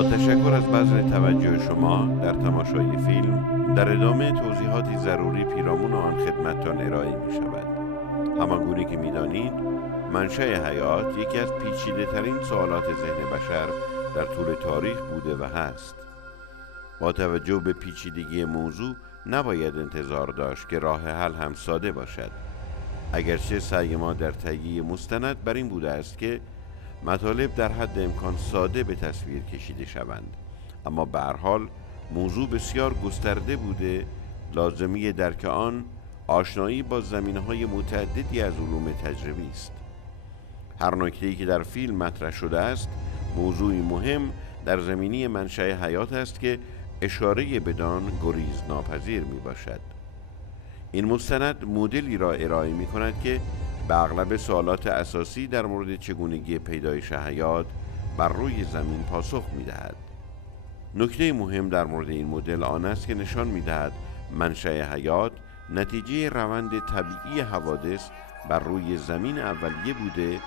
با تشکر از بذل توجه شما در تماشای فیلم، در ادامه توضیحاتی ضروری پیرامون آن خدمتتان ارائه می شود. همانگونه که می دانید، منشأ حیات یکی از پیچیده ترین سوالات ذهن بشر در طول تاریخ بوده و هست. با توجه به پیچیدگی موضوع نباید انتظار داشت که راه حل هم ساده باشد. اگرچه سعی ما در تهیه مستند بر این بوده است که مطالب در حد امکان ساده به تصویر کشیده شوند، اما به هر حال موضوع بسیار گسترده بوده. لازمی درک آن آشنایی با زمینه‌های متعددی از علوم تجربی است. هر نکته‌ای که در فیلم مطرح شده است موضوعی مهم در زمینه منشأ حیات است که اشاره بدان گریز ناپذیر می باشد. این مستند مدلی را ارائه می کند که به اغلب سوالات اساسی در مورد چگونگی پیدایش حیات بر روی زمین پاسخ می دهد. نکته مهم در مورد این مدل آن است که نشان می دهد منشأ حیات نتیجه روند طبیعی حوادث بر روی زمین اولیه بوده.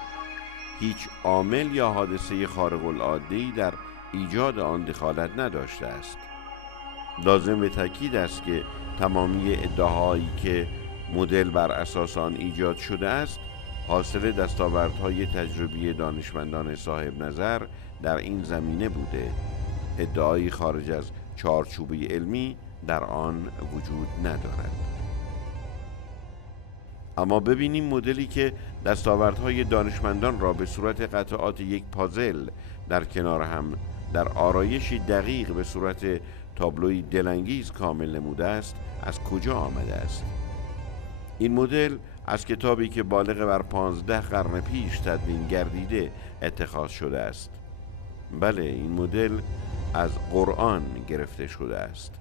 هیچ عامل یا حادثه خارق العاده‌ای در ایجاد آن دخالت نداشته است. لازم به تاکید است که تمامی ادعاهایی که مدل بر اساس آن ایجاد شده است حاصل دستاوردهای تجربی دانشمندان صاحب نظر در این زمینه بوده. ادعایی خارج از چارچوب علمی در آن وجود ندارد. اما ببینیم مدلی که دستاوردهای دانشمندان را به صورت قطعات یک پازل در کنار هم در آرایشی دقیق به صورت تابلوی دلانگیز کامل نموده است از کجا آمده است. این مدل از کتابی که بالغ بر 15 قرن پیش تدوین گردیده اتخاذ شده است. بله، این مدل از قرآن گرفته شده است.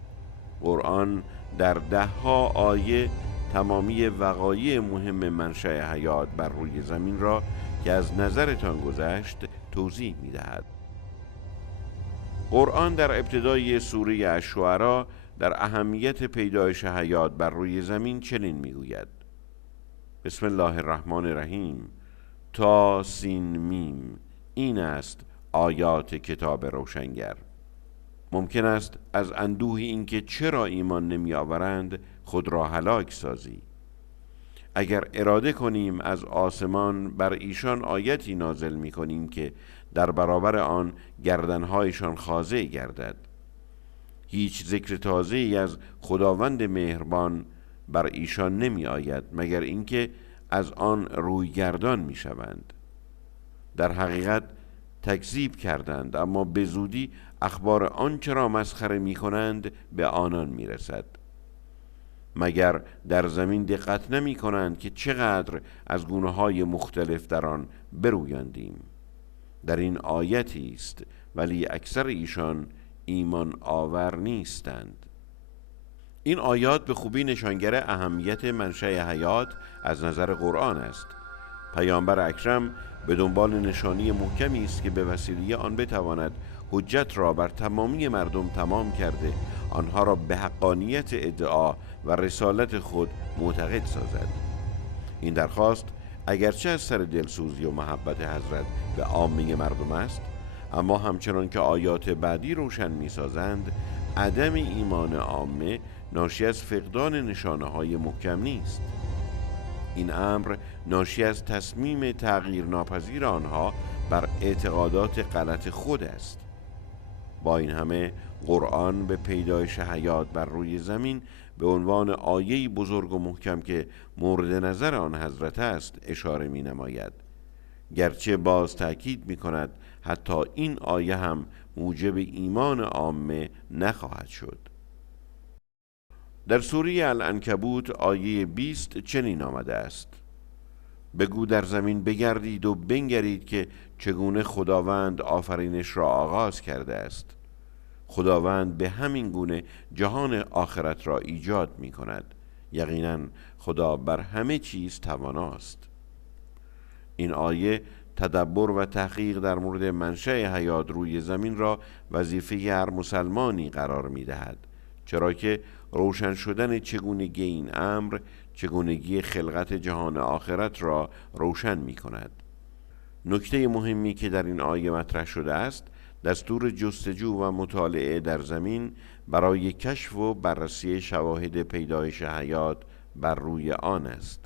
قرآن در 10 آیه تمامی وقایع مهم منشأ حیات بر روی زمین را که از نظرتان گذشت توضیح می دهد. قرآن در ابتدای سوره الشعراء در اهمیت پیدایش حیات بر روی زمین چنین می گوید: بسم الله الرحمن الرحیم. تا سین میم. این است آیات کتاب روشنگر. ممکن است از اندوه اینکه چرا ایمان نمی آورند خود را هلاک سازی. اگر اراده کنیم از آسمان بر ایشان آیتی نازل می کنیم که در برابر آن گردنهایشان خاضع گردد. هیچ ذکر تازه‌ای از خداوند مهربان بر ایشان نمی آید مگر اینکه از آن روی گردان می شوند. در حقیقت تکذیب کردند، اما به زودی اخبار آنچه را مسخره می کنند به آنان می رسد. مگر در زمین دقت نمی کنند که چقدر از گونه‌های مختلف در آن برویاندیم. در این آیتی است، ولی اکثر ایشان ایمان آور نیستند. این آیات به خوبی نشانگر اهمیت منشأ حیات از نظر قرآن است. پیامبر اکرم به دنبال نشانی محکمی است که به وسیله آن بتواند حجت را بر تمامی مردم تمام کرده آنها را به حقانیت ادعا و رسالت خود معتقد سازد. این درخواست اگرچه از سر دلسوزی و محبت حضرت به عامه مردم است، اما همچنان که آیات بعدی روشن می سازند عدم ایمان عامه ناشی از فقدان نشانه های محکم نیست. این امر ناشی از تصمیم تغییر ناپذیر آنها بر اعتقادات غلط خود است. با این همه قرآن به پیدایش حیات بر روی زمین به عنوان آیه‌ای بزرگ و محکم که مورد نظر آن حضرت است اشاره می نماید، گرچه باز تأکید می کند حتی این آیه هم موجب ایمان عامه نخواهد شد. در سوره العنکبوت آیه 20 چنین آمده است: بگو در زمین بگردید و بنگرید که چگونه خداوند آفرینش را آغاز کرده است. خداوند به همین گونه جهان آخرت را ایجاد می کند. یقینا خدا بر همه چیز تواناست. این آیه تدبر و تحقیق در مورد منشأ حیات روی زمین را وظیفه هر مسلمانی قرار می دهد، چرا که روشن شدن چگونگی این امر چگونگی خلقت جهان آخرت را روشن می کند. نکته مهمی که در این آیه مطرح شده است دستور جستجو و مطالعه در زمین برای کشف و بررسی شواهد پیدایش حیات بر روی آن است.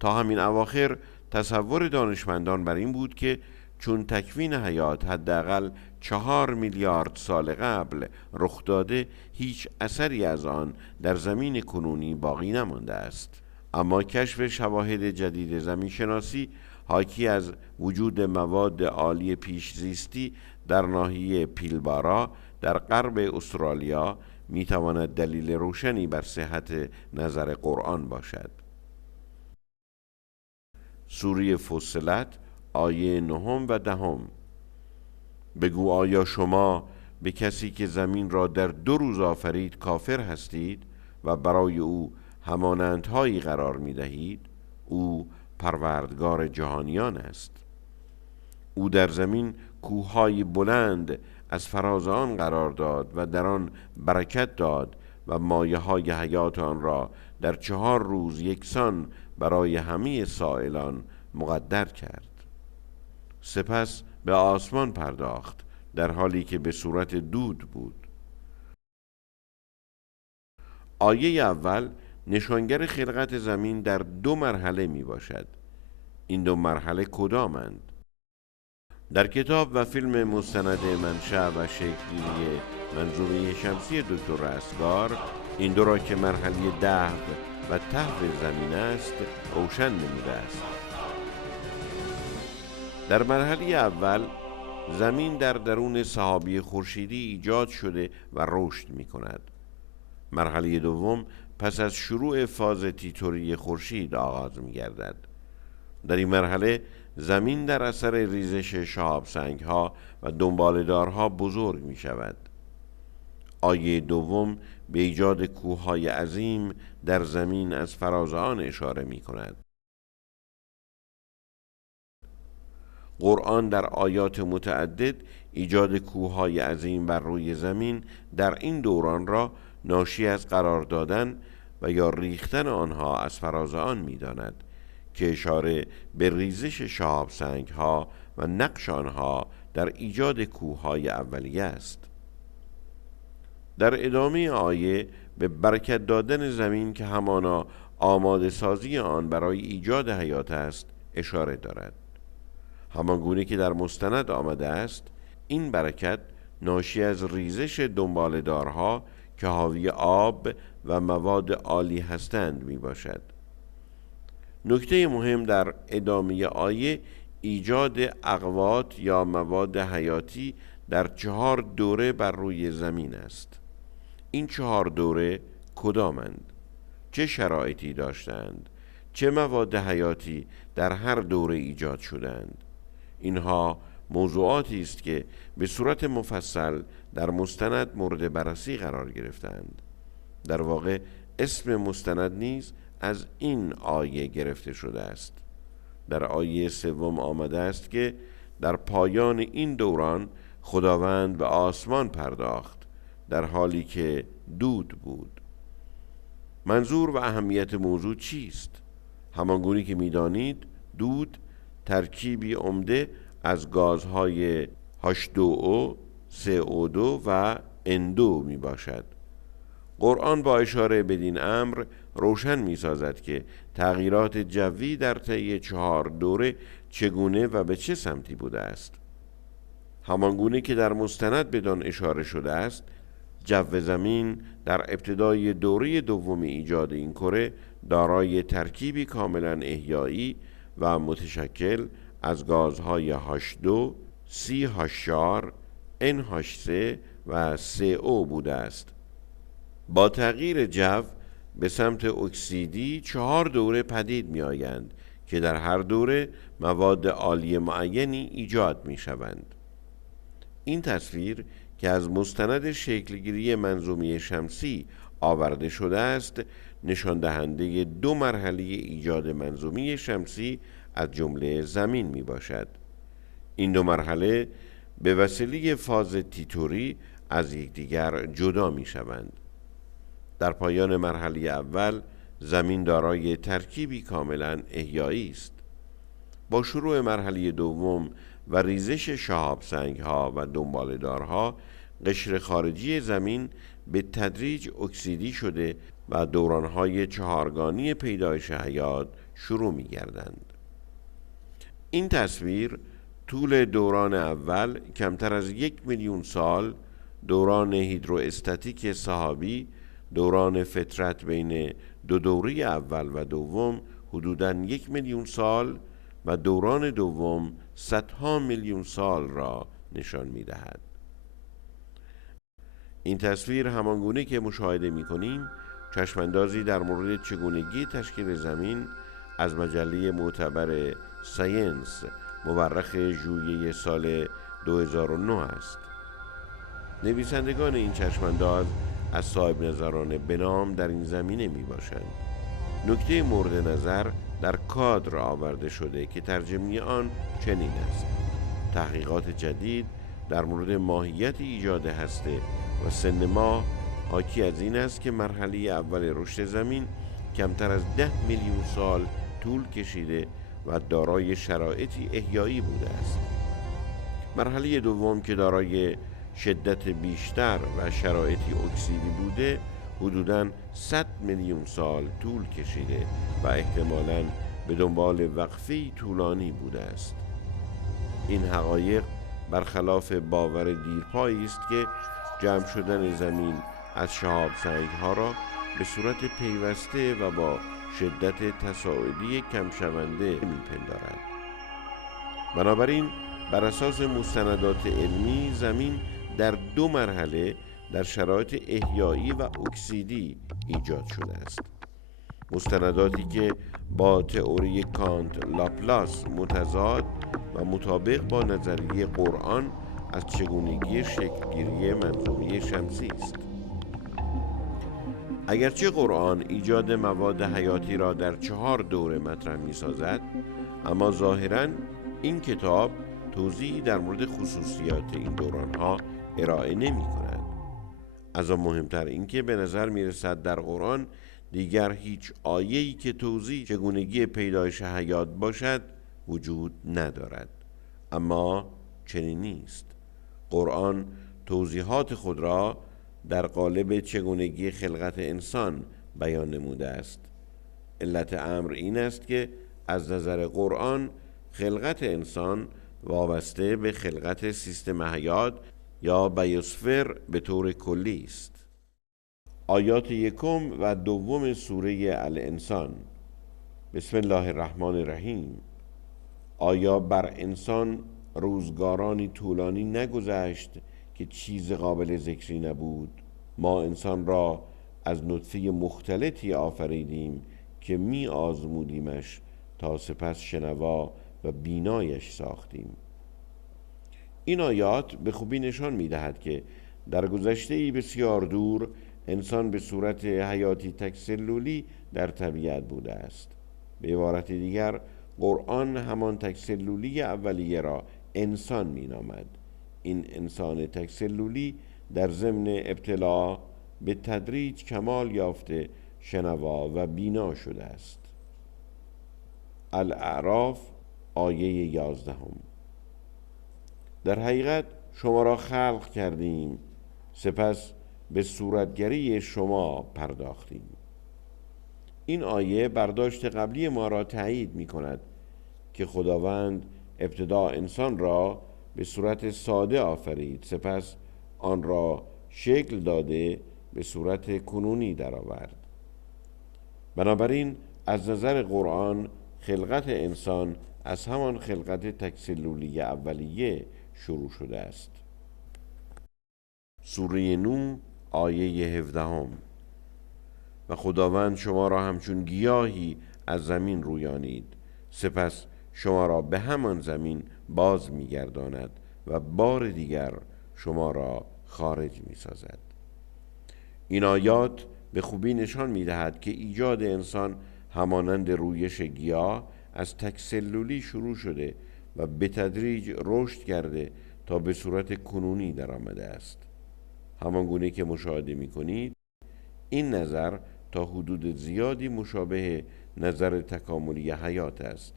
تا همین اواخر تصور دانشمندان بر این بود که چون تکوین حیات حداقل 4 میلیارد سال قبل رخ داده، هیچ اثری از آن در زمین کنونی باقی نمانده است. اما کشف شواهد جدید زمین شناسی حاکی از وجود مواد عالی پیشزیستی در ناحیه پیلبارا در غرب استرالیا میتواند دلیل روشنی بر صحت نظر قرآن باشد. سوره فصلت آیه 9 و 10: بگو آیا شما به کسی که زمین را در 2 روز آفرید کافر هستید و برای او همانندهایی قرار می دهید؟ او پروردگار جهانیان است. او در زمین کوههای بلند از فراز آن قرار داد و در آن برکت داد و مایه های حیات آن را در 4 روز یکسان برای همه سائلان مقدر کرد. سپس به آسمان پرداخت در حالی که به صورت دود بود. آیه اول نشانگر خلقت زمین در 2 مرحله می باشد. این 2 مرحله کدامند؟ در کتاب و فیلم مستند منشأ و شکل‌گیری منظومه شمسی دکتر رستگار این 2 را که مرحله دهو و تهو زمین است روشن نموده است. در مرحله اول زمین در درون سحابی خورشیدی ایجاد شده و رشد می کند. مرحله دوم پس از شروع فاز تیتوری خورشید آغاز می گردد. در این مرحله زمین در اثر ریزش شهاب سنگ ها و دنباله‌دارها بزرگ می شود. آیه دوم به ایجاد کوههای عظیم در زمین از فراز آن اشاره می کند. قرآن در آیات متعدد ایجاد کوههای عظیم بر روی زمین در این دوران را ناشی از قرار دادن و یا ریختن آنها از فراز آن می داند که اشاره به ریزش شهاب سنگ ها و نقش آنها در ایجاد کوههای اولیه است. در ادامه آیه به برکت دادن زمین که همانا آماده سازی آن برای ایجاد حیات است اشاره دارد. همان گونه که در مستند آمده است، این برکت ناشی از ریزش دنباله‌دارها که حاوی آب و مواد عالی هستند می باشد. نکته مهم در ادامه آیه ایجاد اقوات یا مواد حیاتی در 4 دوره بر روی زمین است. این 4 دوره کدامند؟ چه شرایطی داشتند؟ چه مواد حیاتی در هر دوره ایجاد شدند؟ اینها موضوعاتی است که به صورت مفصل در مستند مورد بررسی قرار گرفتند. در واقع اسم مستند نیز از این آیه گرفته شده است. در آیه 3 آمده است که در پایان این دوران خداوند به آسمان پرداخت در حالی که دود بود. منظور و اهمیت موضوع چیست؟ همانگونه که می‌دانید دود ترکیبی عمده از گازهای H2O، CO2 و N2 می باشد. قرآن با اشاره بدین امر روشن می سازد که تغییرات جوی در طی 4 دوره چگونه و به چه سمتی بوده است. همانگونه که در مستند بدان اشاره شده است، جو زمین در ابتدای دوره دوم ایجاد این کره دارای ترکیبی کاملا احیایی و متشکل از گازهای H2، CH4، NH3 و CO بوده است. با تغییر جو به سمت اکسیدی 4 دوره پدید می آیند که در هر دوره مواد عالی معینی ایجاد می شوند. این تصویر که از مستند شکلگیری منظومه شمسی آورده شده است نشان دهنده 2 مرحله ایجاد منظومه شمسی از جمله زمین می باشد. این 2 مرحله به وسیله فاز تیتوری از یکدیگر جدا می شوند. در پایان مرحله اول زمین دارای ترکیبی کاملا احیایی است. با شروع مرحله دوم و ریزش شهاب سنگ ها و دنباله‌دارها، قشر خارجی زمین به تدریج اکسیدی شده و دورانهای چهارگانی پیدایش حیات شروع می گردند. این تصویر طول دوران اول کمتر از 1,000,000 سال، دوران هیدروستاتیک سحابی، دوران فترت بین دو دوره اول و دوم حدوداً 1,000,000 سال و دوران دوم صدها میلیون سال را نشان می دهد. این تصویر همانگونه که مشاهده می کنیم چشماندازی در مورد چگونگی تشکیل زمین از مجله معتبر ساینس مورخ ژوئیه سال 2009 است. نویسندگان این چشمانداز از صاحب نظران بنام در این زمینه می باشند. نکته مورد نظر در کادر آورده شده که ترجمه آن چنین است: تحقیقات جدید در مورد ماهیت ایجاد هسته و سن ماه حاکی از این است که مرحله اول رشد زمین کمتر از 10 میلیون سال طول کشیده و دارای شرایطی احیایی بوده است. مرحله دوم که دارای شدت بیشتر و شرایطی اکسیدی بوده حدوداً 100 میلیون سال طول کشیده و احتمالاً به دنبال وقفه‌ای طولانی بوده است. این حقایق برخلاف باور دیرپایی است که جمع شدن زمین از شهاب سنگ ها را به صورت پیوسته و با شدت تصاعدی کمشونده میپندارد. بنابراین بر اساس مستندات علمی زمین در 2 مرحله در شرایط احیایی و اکسیدی ایجاد شده است. مستنداتی که با تئوری کانت لاپلاس متضاد و مطابق با نظریه قرآن از چگونگی شکلگیری منظومه شمسی است. اگرچه قرآن ایجاد مواد حیاتی را در 4 دوره مطرح می سازد، اما ظاهراً این کتاب توضیحی در مورد خصوصیات این دورانها ارائه نمی کند. از آن مهمتر اینکه به نظر می رسد در قرآن دیگر هیچ آیه‌ای که توضیح چگونگی پیدایش حیات باشد وجود ندارد. اما چنین نیست. قرآن توضیحات خود را در قالب چگونگی خلقت انسان بیان نموده است. علت امر این است که از نظر قرآن خلقت انسان وابسته به خلقت سیستم حیات یا بیوسفر به طور کلی است. آیات 1 و 2 سوره الانسان. بسم الله الرحمن الرحیم. آیا بر انسان روزگارانی طولانی نگذشت که چیز قابل ذکری نبود؟ ما انسان را از نطفه مختلطی آفریدیم که می آزمودیمش تا سپس شنوا و بینایش ساختیم. این آیات به خوبی نشان می دهد که در گذشته‌ای بسیار دور انسان به صورت حیاتی تک‌سلولی در طبیعت بوده است. به عبارت دیگر قرآن همان تک‌سلولی اولیه را انسان می نامد. این انسان تک‌سلولی در ضمن ابتلا به تدریج کمال یافته شنوا و بینا شده است. الاعراف آیه 11. در حقیقت شما را خلق کردیم، سپس به صورتگری شما پرداختیم. این آیه برداشت قبلی ما را تایید می کند که خداوند ابتدا انسان را به صورت ساده آفرید، سپس آن را شکل داده به صورت کنونی درآورد. بنابراین از نظر قرآن خلقت انسان از همان خلقت تک‌سلولی اولیه شروع شده است. سوره نوح آیه 17. و خداوند شما را همچون گیاهی از زمین رویانید، سپس شما را به همان زمین باز می‌گرداند و بار دیگر شما را خارج می‌سازد. این آیات به خوبی نشان می‌دهد که ایجاد انسان همانند رویش گیاه از تک‌سلولی شروع شده و به تدریج رشد کرده تا به صورت کنونی درآمده است. همان گونه که مشاهده می‌کنید این نظر تا حدود زیادی مشابه نظر تکاملی حیات است،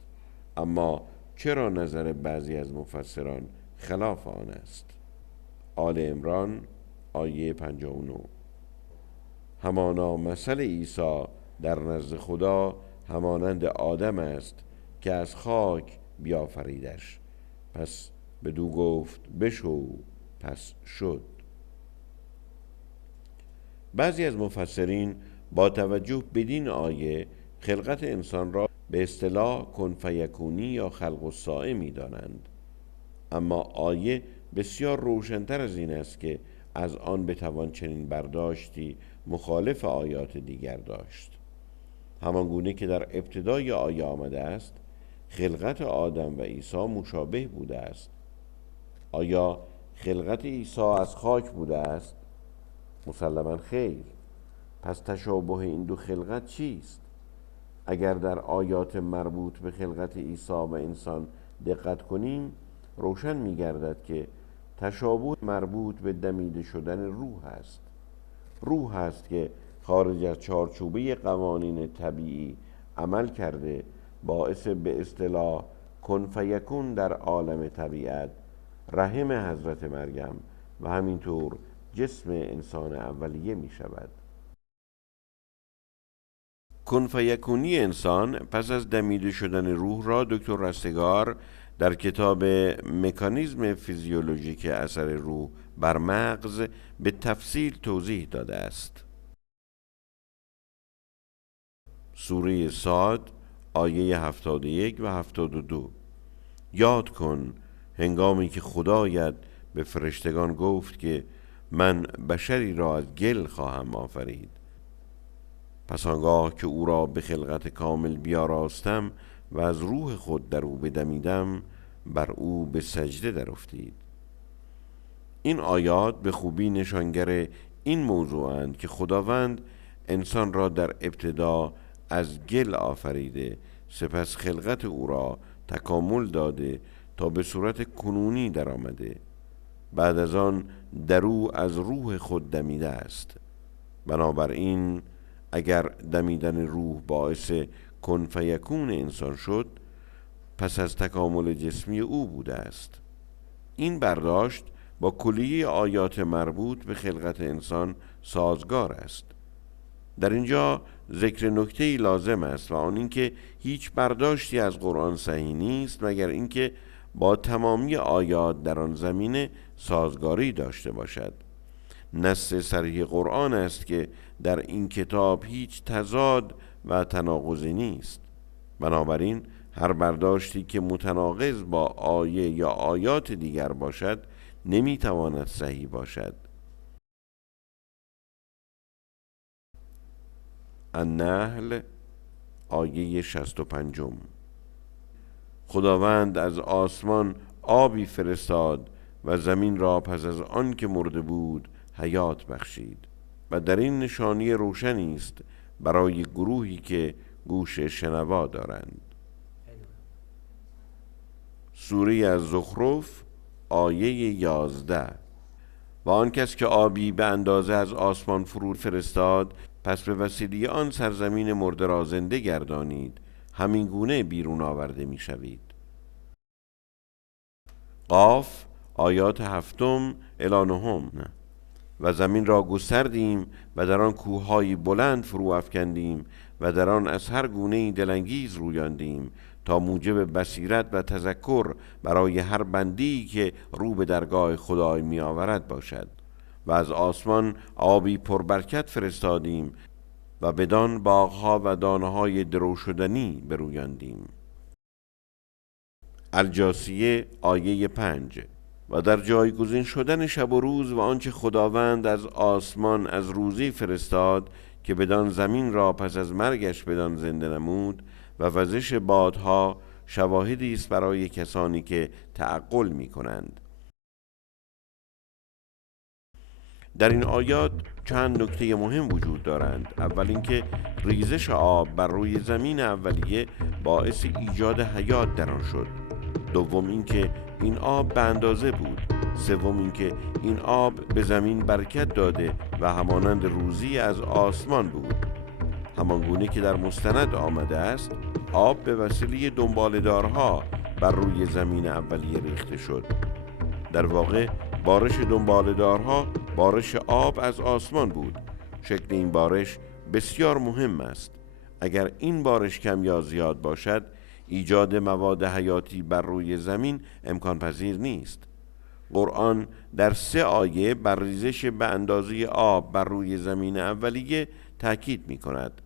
اما چرا نظر بعضی از مفسران خلاف آن است؟ آل عمران آیه 59. همانا مثل عیسی در نزد خدا همانند آدم است که از خاک بیافریدش، پس بدو گفت بشو، پس شد. بعضی از مفسرین با توجه بدین آیه خلقت انسان را به اصطلاح کن فیکونی یا خلق الساعه می دانند، اما آیه بسیار روشن‌تر از این است که از آن بتوان چنین برداشتی مخالف آیات دیگر داشت. همان گونه که در ابتدای آیه آمده است خلقت آدم و عیسی مشابه بوده است. آیا خلقت عیسی از خاک بوده است؟ مسلماً خیر. پس تشابه این دو خلقت چیست؟ اگر در آیات مربوط به خلقت عیسی و انسان دقت کنیم روشن می گردد که تشابه مربوط به دمیده شدن روح است. روح است که خارج از چارچوبه قوانین طبیعی عمل کرده باعث به اصطلاح کن فیکون در عالم طبیعت رحم حضرت مریم و همینطور جسم انسان اولیه می شود. کن فیکونی انسان پس از دمیده شدن روح را دکتر رستگار در کتاب مکانیزم فیزیولوژیک اثر روح بر مغز به تفصیل توضیح داده است. سوره صاد آیه 71 و 72. یاد کن هنگامی که خدایت به فرشتگان گفت که من بشری را از گل خواهم آفرید. پس آنگاه که او را به خلقت کامل بیاراستم و از روح خود در او بدمیدم بر او به سجده در افتید. این آیات به خوبی نشانگر این موضوعند که خداوند انسان را در ابتدا از گل آفریده، سپس خلقت او را تکامل داده تا به صورت کنونی در آمده. بعد از آن در او از روح خود دمیده است. بنابراین اگر دمیدن روح باعث کن فیکون انسان شد، پس از تکامل جسمی او بوده است. این برداشت با کلیه آیات مربوط به خلقت انسان سازگار است. در اینجا ذکر نکته‌ای لازم است و آن اینکه هیچ برداشتی از قرآن صحیح نیست مگر اینکه با تمامی آیات در آن زمینه سازگاری داشته باشد. نص صریح قرآن است که در این کتاب هیچ تضاد و تناقضی نیست. بنابراین هر برداشتی که متناقض با آیه یا آیات دیگر باشد نمیتواند صحیح باشد. النحل آیه 65. خداوند از آسمان آبی فرستاد و زمین را پس از آن که مرده بود حیات بخشید و در این نشانی روشنی است برای گروهی که گوش شنوا دارند. سوره الزخرف آیه 11. و آن کس که آبی به اندازه از آسمان فرود فرستاد پس به وسیله آن سرزمین مرده را زنده گردانید، همین گونه بیرون آورده می شوید. قاف آیات 7 الی 9. و زمین را گستردیم و در آن کوههای بلند فرو افکندیم و در آن از هر گونه دلانگیز رویاندیم تا موجب بصیرت و تذکر برای هر بندی که رو به درگاه خدای می آورد باشد. و از آسمان آبی پربرکت فرستادیم و بدان باغها و دانه‌های درو شدنی برویاندیم. الجاثیه آیه 5. و در جایگزین شدن شب و روز و آنچه خداوند از آسمان از روزی فرستاد که بدان زمین را پس از مرگش بدان زنده نمود و وزش بادها شواهدی است برای کسانی که تعقل می کنند. در این آیات چند نکته مهم وجود دارند. اول اینکه ریزش آب بر روی زمین اولیه باعث ایجاد حیات در آن شد. دوم اینکه این آب به اندازه بود. سوم اینکه این آب به زمین برکت داده و همانند روزی از آسمان بود. همان گونه که در مستند آمده است آب به وسیله دنباله‌دارها بر روی زمین اولیه ریخته شد. در واقع بارش دنباله‌دارها بارش آب از آسمان بود. شکل این بارش بسیار مهم است. اگر این بارش کم یا زیاد باشد، ایجاد مواد حیاتی بر روی زمین امکان پذیر نیست. قرآن در 3 آیه بر ریزش به اندازه آب بر روی زمین اولیه تاکید می کند.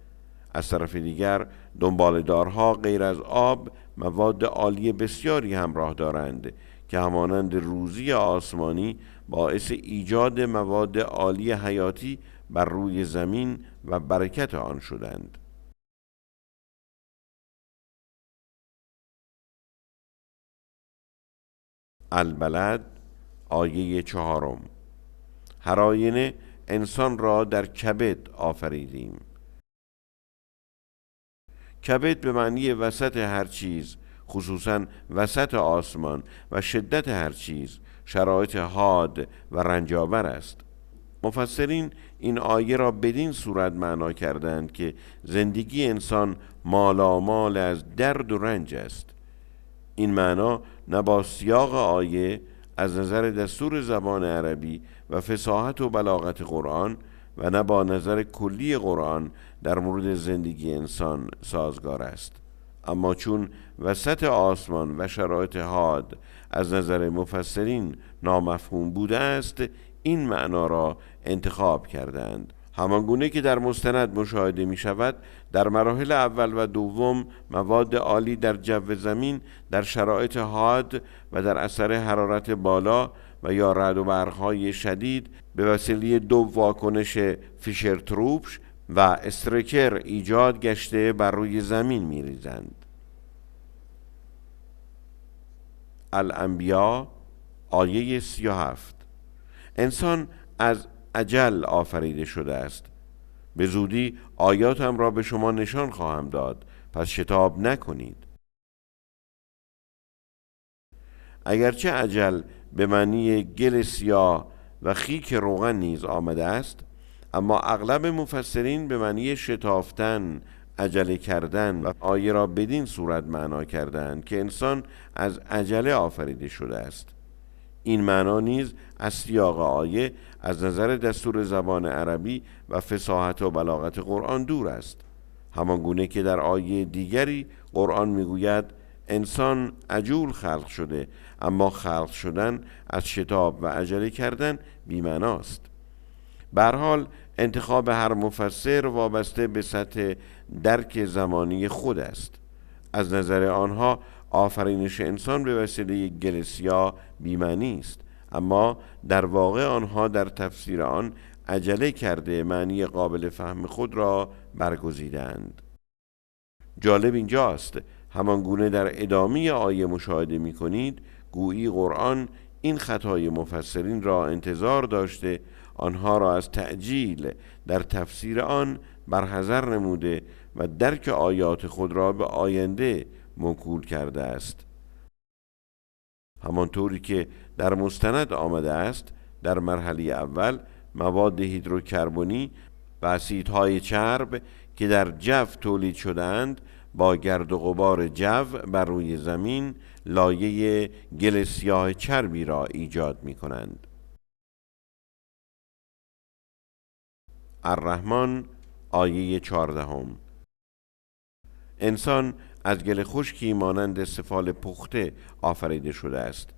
از طرف دیگر دنباله‌دارها غیر از آب مواد عالی بسیاری همراه دارند که همانند روزی آسمانی باعث ایجاد مواد عالی حیاتی بر روی زمین و برکت آن شدند. البلد آیه 4: هر آینه انسان را در کبد آفریدیم. کبد به معنی وسط هر چیز، خصوصا وسط آسمان و شدت هر چیز، شرایط حاد و رنجاور است. مفسرین این آیه را بدین صورت معنا کردند که زندگی انسان مالامال از درد و رنج است. این معنا نه با سیاق آیه از نظر دستور زبان عربی و فصاحت و بلاغت قرآن و نه با نظر کلی قرآن در مورد زندگی انسان سازگار است. اما چون وسط آسمان و شرایط حاد از نظر مفسرین نامفهوم بوده است، این معنا را انتخاب کردند. همانگونه که در مستند مشاهده می شود، در مراحل اول و دوم مواد عالی در جو زمین در شرایط حاد و در اثر حرارت بالا و یا رعد و برق‌های شدید به وسیله 2 واکنش فیشر-تروپش و استرکر ایجاد گشته بر روی زمین می ریزند. الانبیا آیه 37: انسان از اجل آفریده شده است. به زودی آیاتم را به شما نشان خواهم داد، پس شتاب نکنید. اگرچه اجل به معنی گل سیاه و خیک روغن نیز آمده است، اما اغلب مفسرین به معنی شتافتن، عجله کردن و آیه را بدین صورت معنا کردند که انسان از عجله آفریده شده است. این معنا نیز از سیاق آیه از نظر دستور زبان عربی و فصاحت و بلاغت قرآن دور است. همان گونه که در آیه دیگری قرآن میگوید انسان عجول خلق شده، اما خلق شدن از شتاب و عجله کردن بی‌معناست. به هر حال انتخاب هر مفسر وابسته به سطح درک زمانی خود است. از نظر آنها آفرینش انسان به وسیله گل سیاه بی‌معنی است، اما در واقع آنها در تفسیر آن عجله کرده معنی قابل فهم خود را برگزیدند. جالب اینجاست همانگونه در ادامه آیه مشاهده می کنید گویی قرآن این خطای مفسرین را انتظار داشته آنها را از تعجیل در تفسیر آن برحذر نموده و درک آیات خود را به آینده موکول کرده است. همانطوری که در مستند آمده است، در مرحله اول مواد هیدروکربنی و اسیدهای چرب که در جو تولید شده‌اند با گرد و غبار جو بر روی زمین لایه گل سیاه چربی را ایجاد می کنند. الرحمن آیه 14: انسان از گل خشکی مانند سفال پخته آفریده شده است.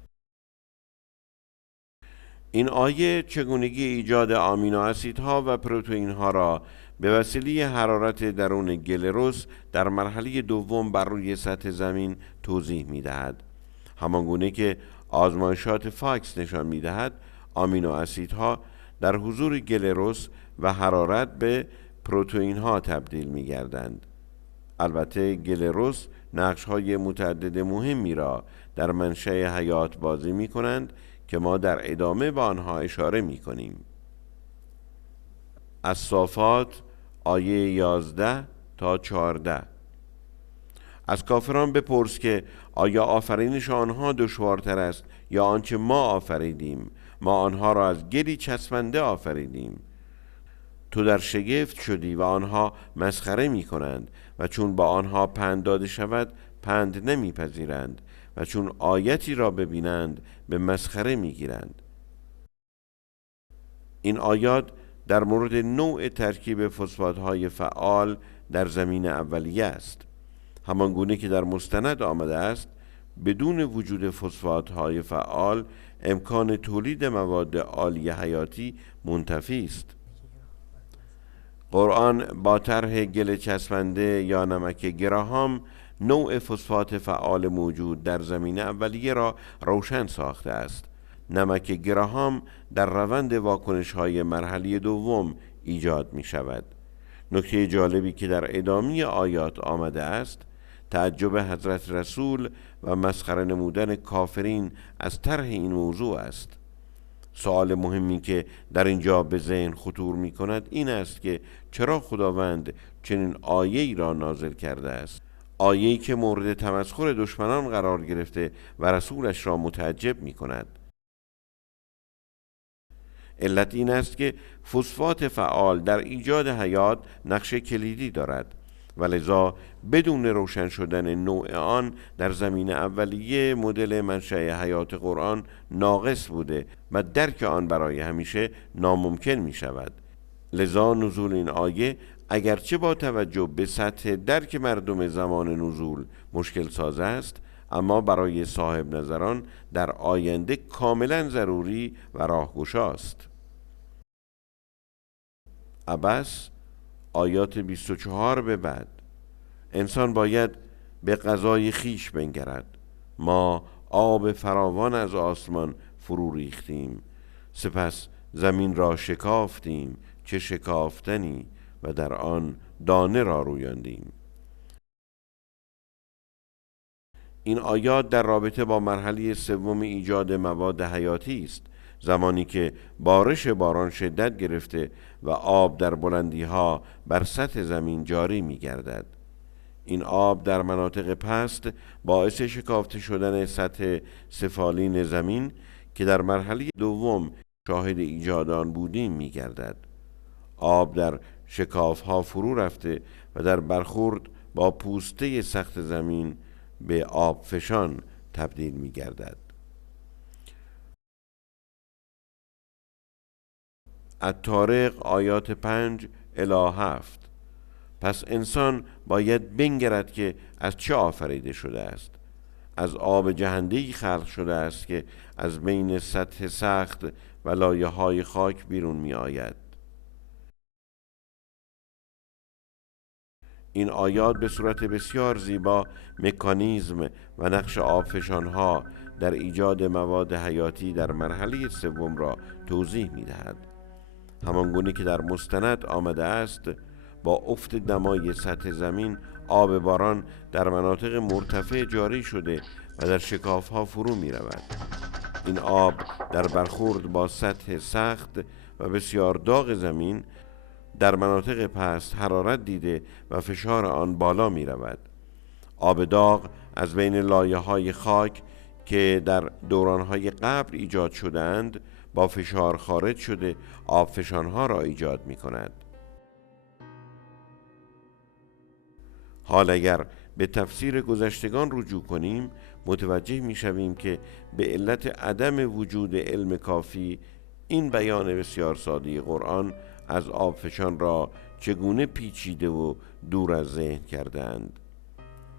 این آیه چگونگی ایجاد آمینو اسیدها و پروتئین ها را به وسیله حرارت درون گل رس در مرحله دوم بر روی سطح زمین توضیح می دهد. همانگونه که آزمایشات فاکس نشان می دهد آمینو اسیدها در حضور گل رس و حرارت به پروتئین ها تبدیل می گردند. البته گل رس نقش های متعدد مهمی را در منشأ حیات بازی می کنند که ما در ادامه به آنها اشاره می کنیم. الصافات آیه 11 تا 14: از کافران بپرس که آیا آفرینش آنها دشوارتر است یا آنچه ما آفریدیم؟ ما آنها را از گلی چسبنده آفریدیم. تو در شگفت شدی و آنها مسخره می کنند و چون با آنها پند داده شود پند نمی پذیرند و چون آیتی را ببینند به مسخره میگیرند. این آیات در مورد نوع ترکیب فسفات‌های فعال در زمین اولیه است. همان گونه که در مستند آمده است بدون وجود فسفات‌های فعال امکان تولید مواد عالی حیاتی منتفی است. قرآن با طرح گل چسبنده یا نمک گراهام نوع فسفات فعال موجود در زمین اولیه را روشن ساخته است. نمک گراهام در روند واکنش‌های مرحله دوم ایجاد می شود. نکته جالبی که در ادامه آیات آمده است تعجب حضرت رسول و مسخره نمودن کافرین از طرح این موضوع است. سوال مهمی که در اینجا به ذهن خطور می کند این است که چرا خداوند چنین آیه‌ای را نازل کرده است؟ آیه‌ای که مورد تمسخر دشمنان قرار گرفته و رسولش را متعجب می کند. علت این است که فسفات فعال در ایجاد حیات نقش کلیدی دارد و لذا بدون روشن شدن نوع آن در زمین اولیه مدل منشأ حیات قرآن ناقص بوده و درک آن برای همیشه ناممکن می شود. لذا نزول این آیه اگرچه با توجه به سطح درک مردم زمان نزول مشکل ساز است، اما برای صاحب نظران در آینده کاملا ضروری و راهگشاست. عبس آیات 24 به بعد. انسان باید به غذای خیش بنگرد. ما آب فراوان از آسمان فرو ریختیم، سپس زمین را شکافتیم، چه شکافتنی، و در آن دانه را رویاندیم. این آیات در رابطه با مرحله سوم ایجاد مواد حیاتی است، زمانی که بارش باران شدت گرفته و آب در بلندی ها بر سطح زمین جاری می گردد. این آب در مناطق پست باعث شکافته شدن سطح سفالین زمین که در مرحله دوم شاهد ایجاد آن بودیم می گردد. آب در شکاف ها فرو رفته و در برخورد با پوسته سخت زمین به آب فشان تبدیل می گردد. الطارق آیات 5 الی 7. پس انسان باید بنگرد که از چه آفریده شده است. از آب جهنده‌ای خلق شده است که از بین سطح سخت و لایه‌های خاک بیرون می آید. این آیات به صورت بسیار زیبا مکانیزم و نقش آبفشان‌ها در ایجاد مواد حیاتی در مرحله سوم را توضیح می دهد. همان گونه که در مستند آمده است با افت دمای سطح زمین آب باران در مناطق مرتفع جاری شده و در شکاف‌ها فرو می رود. این آب در برخورد با سطح سخت و بسیار داغ زمین در مناطق پست حرارت دیده و فشار آن بالا می رود. آب داغ از بین لایه‌های خاک که در دوران‌های قبل ایجاد شده‌اند با فشار خارج شده آبفشان‌ها را ایجاد می کند. حال اگر به تفسیر گذشتگان رجوع کنیم متوجه می شویم که به علت عدم وجود علم کافی این بیان بسیار ساده قرآن از آبفشان را چگونه پیچیده و دور از ذهن کردند.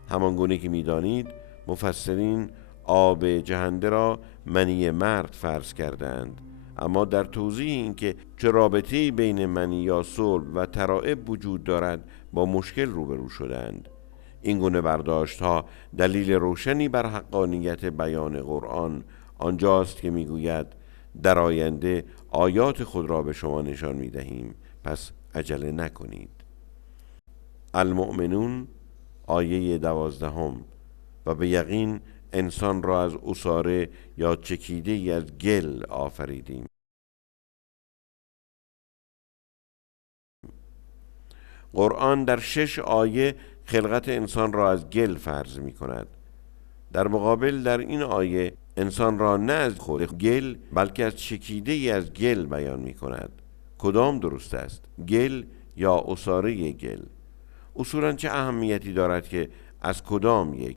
همان گونه که می دانید مفسرین آب جهنده را منی مرد فرض کردند، اما در توضیح این که چه رابطه‌ای بین منی یا صلب و ترائب وجود دارد با مشکل روبرو شدند. این گونه برداشت‌ها دلیل روشنی بر حقانیت بیان قرآن آنجاست که می‌گوید در آینده آیات خود را به شما نشان می‌دهیم، پس عجله نکنید. المؤمنون آیه 12. و به یقین انسان را از عصاره یا چکیده ای از گل آفریدیم. قرآن در 6 آیه خلقت انسان را از گل فرض می کند. در مقابل در این آیه انسان را نه از خود گل بلکه از چکیده ای از گل بیان می کند. کدام درست است؟ گل یا عصاره گل؟ اصولاً چه اهمیتی دارد که از کدام یک؟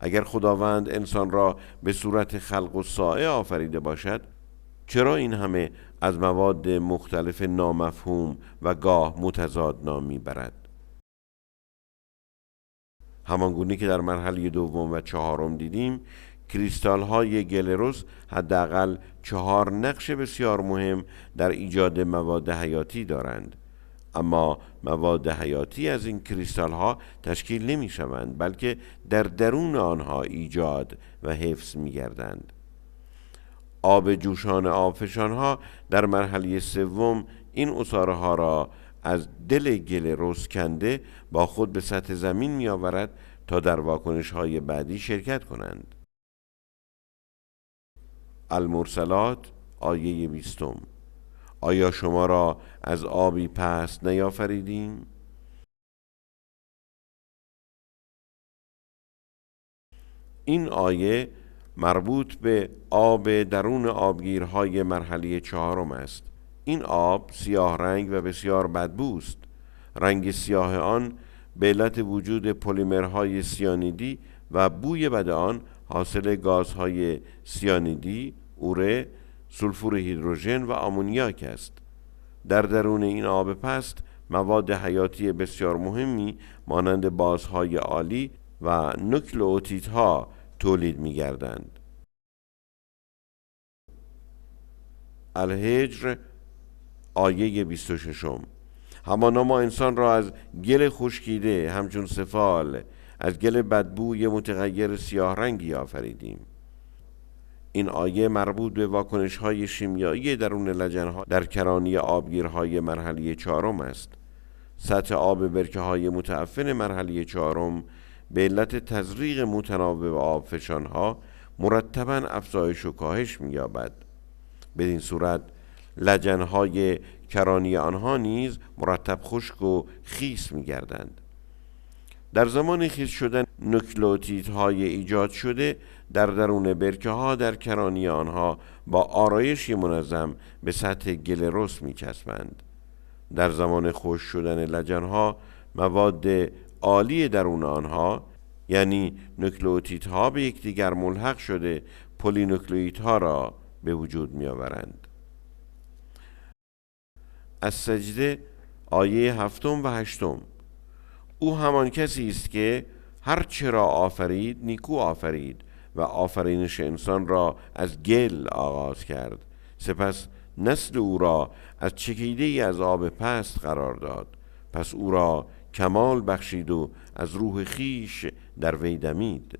اگر خداوند انسان را به صورت خلق و سایه آفریده باشد، چرا این همه از مواد مختلف نامفهوم و گاه متضاد نام میبرد؟ همانگونه که در مرحله دوم و چهارم دیدیم، کریستال های گلروس حداقل 4 نقش بسیار مهم در ایجاد مواد حیاتی دارند. اما مواد حیاتی از این کریستال ها تشکیل نمی شوند، بلکه در درون آنها ایجاد و حفظ می گردند. آب جوشان آبفشان ها در مرحله سوم این عصاره ها را از دل گلروس کنده با خود به سطح زمین می آورد تا در واکنش های بعدی شرکت کنند. المرسلات آیه 20: آیا شما را از آبی پست نیافریدیم؟ این آیه مربوط به آب درون آبگیرهای مرحله چهارم است. این آب سیاه رنگ و بسیار بدبوست. رنگ سیاه آن به علت وجود پلیمرهای سیانیدی و بوی بد آن حاصل گازهای سیانیدی، اوره، سولفور هیدروژن و آمونیاک است. در درون این آب پست مواد حیاتی بسیار مهمی مانند بازهای عالی و نوکلئوتیدها تولید می گردند. الهجر آیه 26: همانا ما انسان را از گل خشکیده همچون سفال، از گل بدبوی متغیر سیاه رنگی آفریدیم. این آیه مربوط به واکنش‌های شیمیایی درون لجن‌ها در کرانی آبگیرهای مرحله چهارم است. سطح آب برکه‌های متعفن مرحله چهارم به علت تزریق متناوب آبفشان‌ها مرتباً افزایش و کاهش می‌یابد. بدین صورت لجن‌های کرانی آنها نیز مرتب خشک و خیس می‌گردند. در زمان خیس شدن نوکلئوتیدهای ایجاد شده در درون برکه ها در کرانی آنها با آرایشی منظم به سطح گلروس می‌چسبند. در زمان خشک شدن لجن‌ها مواد عالی درون آنها یعنی نوکلئوتیدها به یکدیگر ملحق شده پولینوکلئویدها را به وجود می‌آورند. از سجده آیه 7 و 8: او همان کسی است که هر چه را آفرید نیکو آفرید و آفرینش انسان را از گل آغاز کرد، سپس نسل او را از چکیده ای از آب پست قرار داد، پس او را کمال بخشید و از روح خیش در وی دمید.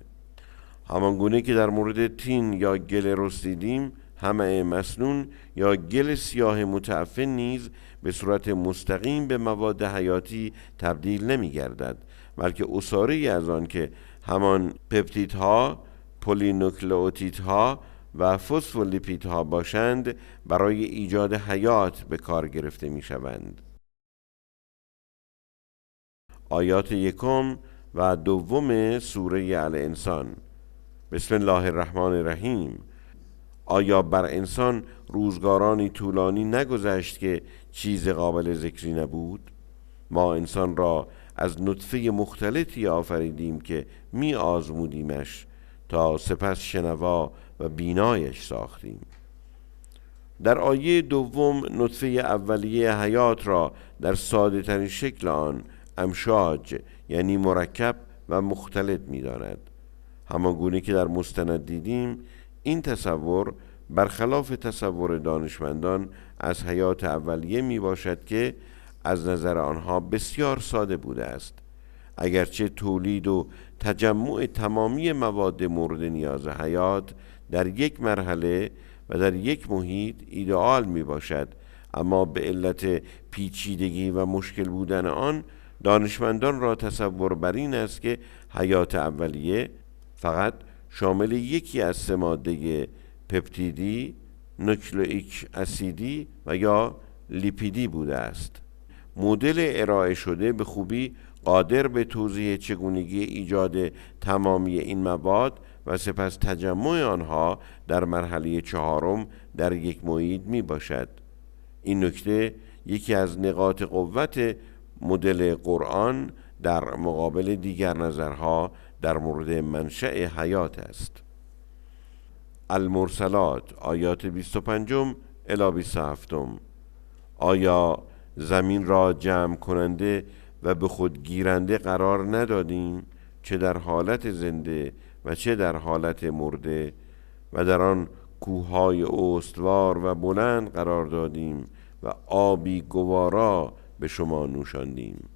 همانگونه که در مورد تین یا گل رس دیدیم، همه مسنون یا گل سیاه متعفن نیز به صورت مستقیم به مواد حیاتی تبدیل نمی گردد، بلکه عصاره‌ای از آن که همان پپتیدها، پولینوکلئوتیدها و فسفولیپیدها باشند برای ایجاد حیات به کار گرفته می شوند. آیات 1 و 2 سوره الانسان. بسم الله الرحمن الرحیم. آیا بر انسان روزگارانی طولانی نگذشت که چیز قابل ذکری نبود؟ ما انسان را از نطفه مختلطی آفریدیم که می آزمودیمش تا سپس شنوا و بینایش ساختیم. در آیه 2 نطفه اولیه حیات را در ساده ترین شکل آن امشاج یعنی مرکب و مختلط می داند. همانگونه که در مستند دیدیم، این تصور برخلاف تصور دانشمندان از حیات اولیه می باشد که از نظر آنها بسیار ساده بوده است. اگرچه تولید و تجمع تمامی مواد مورد نیاز حیات در یک مرحله و در یک محیط ایدئال می باشد، اما به علت پیچیدگی و مشکل بودن آن دانشمندان را تصور بر این است که حیات اولیه فقط شامل یکی از 3 ماده پپتیدی، نوکلئیک اسیدی و یا لیپیدی بوده است. مدل ارائه شده به خوبی قادر به توضیح چگونگی ایجاد تمامی این مواد و سپس تجمع آنها در مرحله 4 در یک محیط می باشد. این نکته یکی از نقاط قوت مدل قرآن در مقابل دیگر نظرها در مورد منشأ حیات است. المرسلات آیات 25 الی 27. آیا زمین را جمع کننده و به خود گیرنده قرار ندادیم، چه در حالت زنده و چه در حالت مرده، و در آن کوههای استوار و بلند قرار دادیم و آبی گوارا به شما نوشاندیم.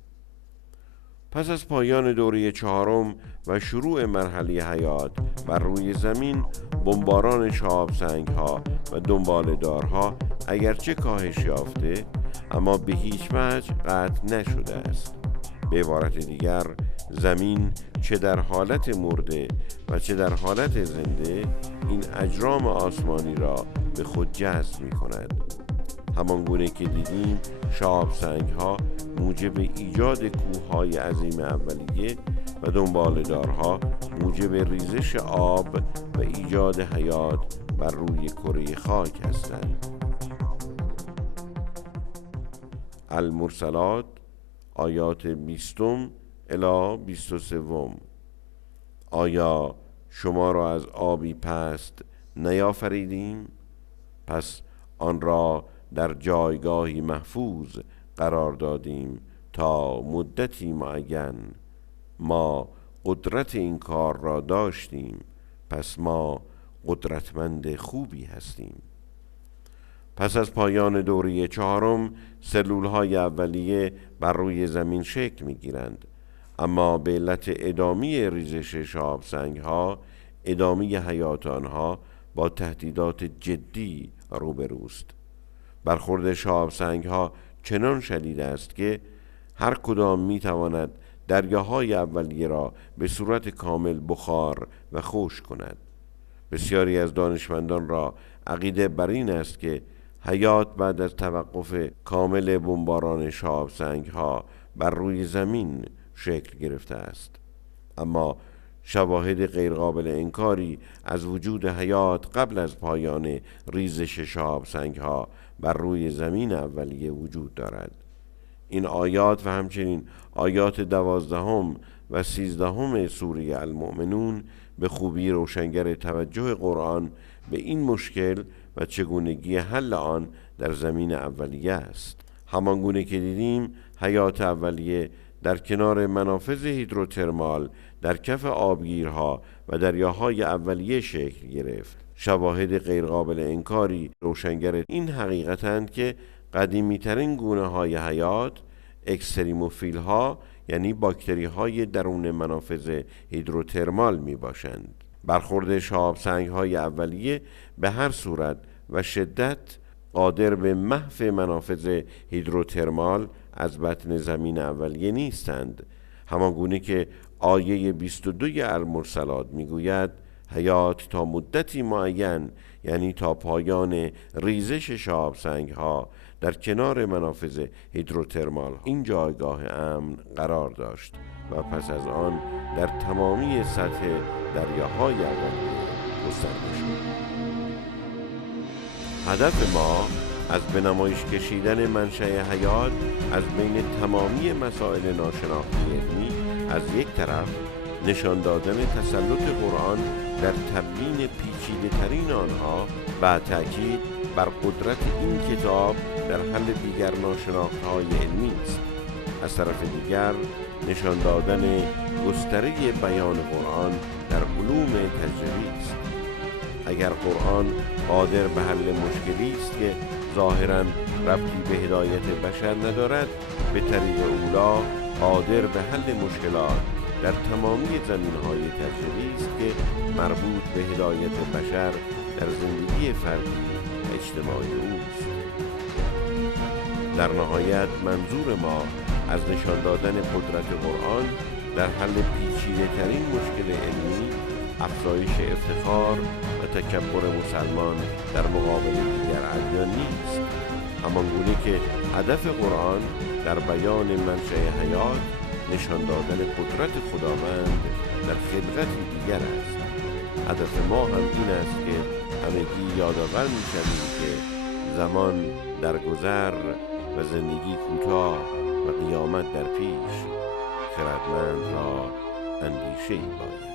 پس از پایان دوره 4 و شروع مرحله حیات بر روی زمین، بمباران شهاب‌سنگ‌ها و دنباله‌دارها اگرچه کاهش یافته، اما به هیچ وجه قطع نشده است. به عبارت دیگر، زمین چه در حالت مرده و چه در حالت زنده این اجرام آسمانی را به خود جذب می کند. همان گونه که دیدیم شهاب‌سنگ‌ها موجب ایجاد کوههای عظیم اولیه و دنباله‌دارها موجب ریزش آب و ایجاد حیات بر روی کره خاک هستند. المرسلات آیات 20 الی 23. آیا شما را از آبی پست نیافریدیم؟ پس آن را در جایگاهی محفوظ قرار دادیم تا مدتی معین. ما قدرت این کار را داشتیم، پس ما قدرتمند خوبی هستیم. پس از پایان دوره 4 سلولهای اولیه بر روی زمین شکل می گیرند، اما به علت ادامه ریزش شهاب‌سنگ‌ها ادامه حیات آنها با تهدیدات جدی روبروست. برخورد شهاب‌سنگ‌ها چنان شدید است که هر کدام می تواند دریاهای اولیه را به صورت کامل بخار و خشک کند. بسیاری از دانشمندان را عقیده بر این است که حیات بعد از توقف کامل بمباران شهاب‌سنگ‌ها بر روی زمین شکل گرفته است، اما شواهد غیرقابل انکاری از وجود حیات قبل از پایان ریزش شهاب‌سنگ‌ها بر روی زمین اولیه وجود دارد. این آیات و همچنین آیات 12 و 13 سوره المؤمنون به خوبی روشنگر توجه قرآن به این مشکل و چگونگی حل آن در زمین اولیه است. همان گونه که دیدیم حیات اولیه در کنار منافذ هیدروترمال در کف آبگیرها و دریاهای اولیه شکل گرفت. شواهد غیرقابل انکاری روشنگر این حقیقتند که قدیمی ترین گونه های حیات اکستریموفیل ها، یعنی باکتری های درون منافذ هیدروترمال می باشند. برخورد شهاب‌سنگ های اولیه به هر صورت و شدت قادر به محو منافذ هیدروترمال از بطن زمین اولیه نیستند. همان گونه که آیه 22 المرسلات میگوید حیات تا مدتی معین، یعنی تا پایان ریزش شهاب‌سنگ ها در کنار منافذ هیدروترمال این جایگاه امن قرار داشت و پس از آن در تمامی سطح دریاهای اولیه گسترده شد. هدف ما از به نمایش کشیدن منشأ حیات از بین تمامی مسائل ناشناخته علمی از یک طرف، نشان دادن تسلط قرآن در تبیین پیچیده ترین آنها و تأکید بر قدرت این کتاب در حل دیگر ناشناخته های علمی است. از طرف دیگر نشان دادن گستره بیان قرآن در علوم تجربی است. اگر قرآن قادر به حل مشکلی است که ظاهراً ربطی به هدایت بشر ندارد، به طریق اولا قادر به حل مشکلات در تمامی زمینهای تجربی است که مربوط به هدایت بشر در زندگی فردی و اجتماعی اوست. در نهایت منظور ما از نشان دادن قدرت قرآن در حل پیچیده ترین مشکل علمی افزایش افتخار و تکبر مسلمان در مقابل دیگر ادیان نیست، همان گونه که هدف قرآن در بیان منشأ حیات نشان دادن قدرت خداوند در خلقتی دیگر است. هدف ما هم این است که همگی یادآور می‌شویم که زمان در گذر و زندگی کوتاه و قیامت در پیش. خردمند را اندیشه باید.